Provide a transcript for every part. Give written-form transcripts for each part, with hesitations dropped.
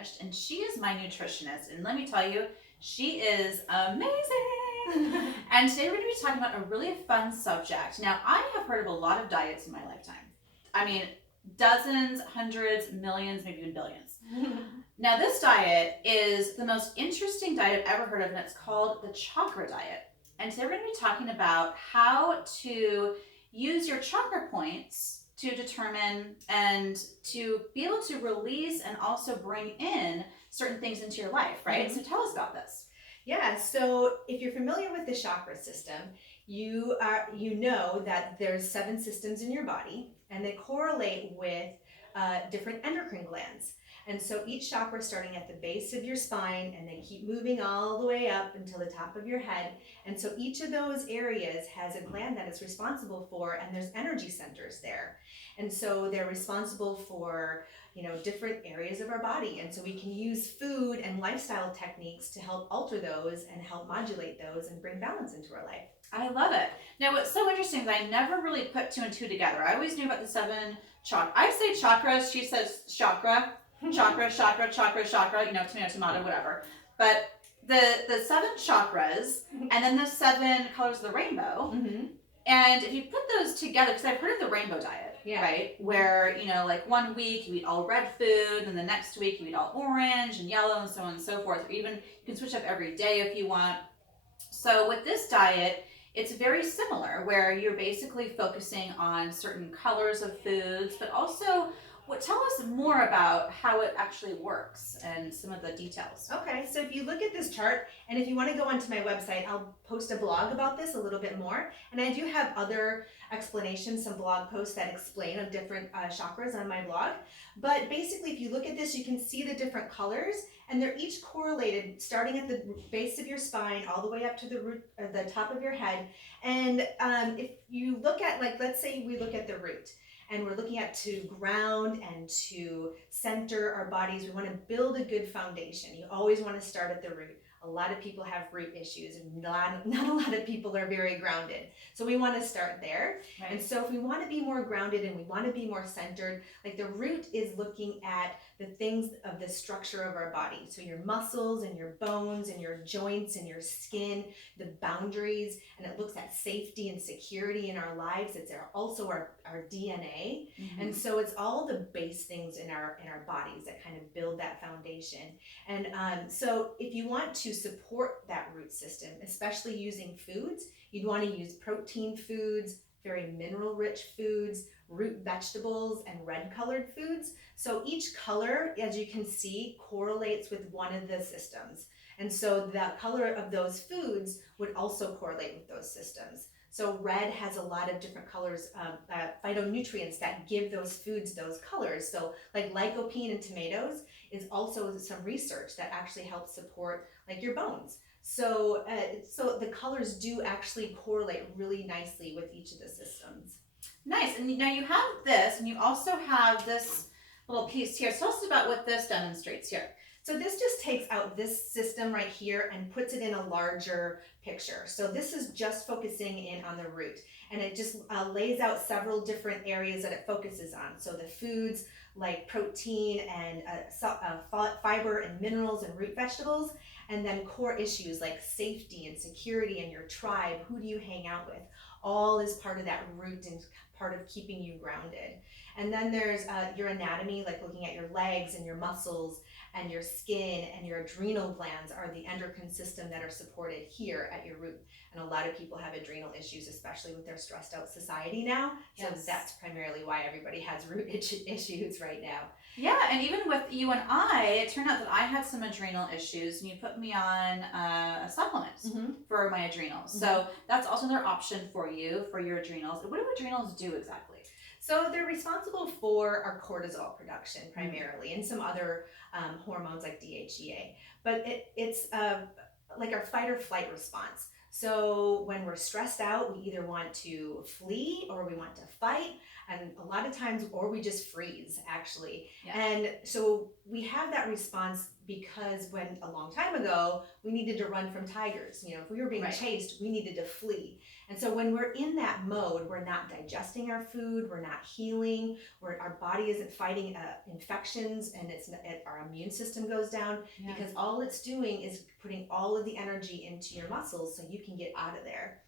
Nourished, and she is my nutritionist. And let me tell you, she is amazing. And today we're going to be talking about a really fun subject. Now, I have heard of a lot of diets in my lifetime. I mean, dozens, hundreds, millions, maybe even billions. Now, this diet is the most interesting diet I've ever heard of, and it's called the Chakra diet. And today we're going to be talking about how to use your chakra points to determine and to be able to release and also bring in certain things into your life, right? Mm-hmm. So tell us about this. Yeah, so if you're familiar with the chakra system, you know that there's 7 systems in your body, and they correlate with different endocrine glands. And so each chakra starting at the base of your spine, and they keep moving all the way up until the top of your head. And so each of those areas has a gland that it's responsible for, and there's energy centers there. And so they're responsible for different areas of our body. And so we can use food and lifestyle techniques to help alter those and help modulate those and bring balance into our life. I love it. Now, what's so interesting is I never really put 2 and 2 together. I always knew about the 7 chakras. I say chakras, she says chakra, chakra, chakra, chakra, chakra, tomato, tomato, whatever. But the 7 chakras, and then the 7 colors of the rainbow. Mm-hmm. And if you put those together, because I've heard of the rainbow diet, right? Where, like 1 week you eat all red food, and the next week you eat all orange and yellow and so on and so forth. Or even you can switch up every day if you want. So with this diet, it's very similar, where you're basically focusing on certain colors of foods, but also tell us more about how it actually works and some of the details. Okay, so if you look at this chart, and if you want to go onto my website, I'll post a blog about this a little bit more. And I do have other explanations, some blog posts that explain of different chakras on my blog. But basically, if you look at this, you can see the different colors, and they're each correlated, starting at the base of your spine all the way up to the root, or the top of your head. And if you look at, let's say we look at the root, and we're looking at to ground and to center our bodies. We want to build a good foundation. You always want to start at the root. A lot of people have root issues, and not a lot of people are very grounded. So we want to start there. Right. And so if we want to be more grounded and we want to be more centered, the root is looking at the things of the structure of our body. So your muscles and your bones and your joints and your skin, the boundaries, and it looks at safety and security in our lives. It's also our DNA. Mm-hmm. And so it's all the base things in our bodies that kind of build that foundation. And so if you want to support that root system, especially using foods, you'd want to use protein foods, very mineral rich foods, root vegetables, and red colored foods. So each color, as you can see, correlates with one of the systems. And so the color of those foods would also correlate with those systems. So red has a lot of different colors, phytonutrients that give those foods those colors. So like lycopene in tomatoes is also some research that actually helps support your bones. So the colors do actually correlate really nicely with each of the systems. Nice. And now you have this, and you also have this little piece here. So tell us about what this demonstrates here. So this just takes out this system right here and puts it in a larger picture. So this is just focusing in on the root, and it just lays out several different areas that it focuses on. So the foods like protein and fiber and minerals and root vegetables, and then core issues like safety and security and your tribe, who do you hang out with, all is part of that root and part of keeping you grounded. And then there's your anatomy, like looking at your legs and your muscles and your skin, and your adrenal glands are the endocrine system that are supported here at your root. And a lot of people have adrenal issues, especially with their stressed out society now. Yes. So that's primarily why everybody has root issues right now. Yeah, and even with you and I, it turned out that I had some adrenal issues, and you put me on a supplement for my adrenals. Mm-hmm. So that's also another option for you, for your adrenals. What do adrenals do exactly? So they're responsible for our cortisol production primarily, and some other hormones like DHEA. But it's like our fight or flight response. So when we're stressed out, we either want to flee or we want to fight, and a lot of times, or we just freeze actually. Yeah. And so we have that response because when a long time ago we needed to run from tigers, you know, if we were being Right. chased, we needed to flee. And so when we're in that mode, we're not digesting our food, we're not healing, our body isn't fighting infections, and our immune system goes down, Yeah. because all it's doing is putting all of the energy into your muscles so you can get out of there.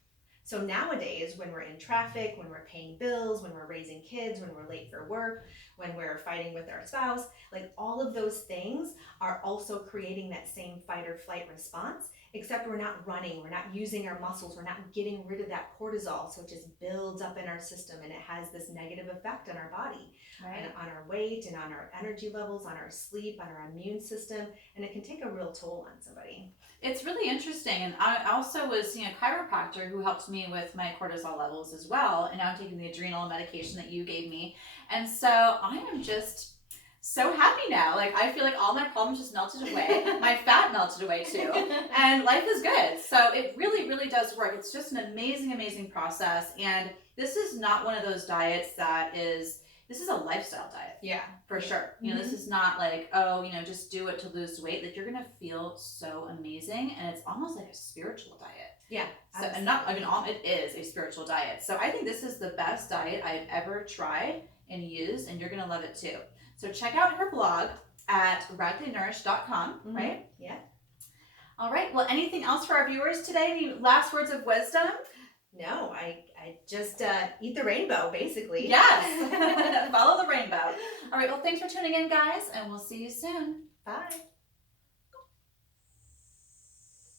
So nowadays, when we're in traffic, when we're paying bills, when we're raising kids, when we're late for work, when we're fighting with our spouse, like all of those things are also creating that same fight or flight response, except we're not running, we're not using our muscles, we're not getting rid of that cortisol, so it just builds up in our system and it has this negative effect on our body, Right. and on our weight and on our energy levels, on our sleep, on our immune system, and it can take a real toll on somebody. It's really interesting. And I also was seeing a chiropractor who helped me with my cortisol levels as well. And now I'm taking the adrenal medication that you gave me. And so I am just so happy now. Like, I feel like all my problems just melted away. My fat melted away too. And life is good. So it really, really does work. It's just an amazing, amazing process. And this is not one of those diets this is a lifestyle diet. Yeah. For sure. You know, this is not like, oh, you know, just do it to lose weight. Like, you're going to feel so amazing. And it's almost like a spiritual diet. Yeah. So, and not, I mean, it is a spiritual diet. So I think this is the best diet I've ever tried and used, and you're going to love it too. So check out her blog at radicallynourished.com, right? Yeah. All right. Well, anything else for our viewers today? Any last words of wisdom? No, I just eat the rainbow, basically. Yes. Follow the rainbow. All right. Well, thanks for tuning in, guys, and we'll see you soon. Bye.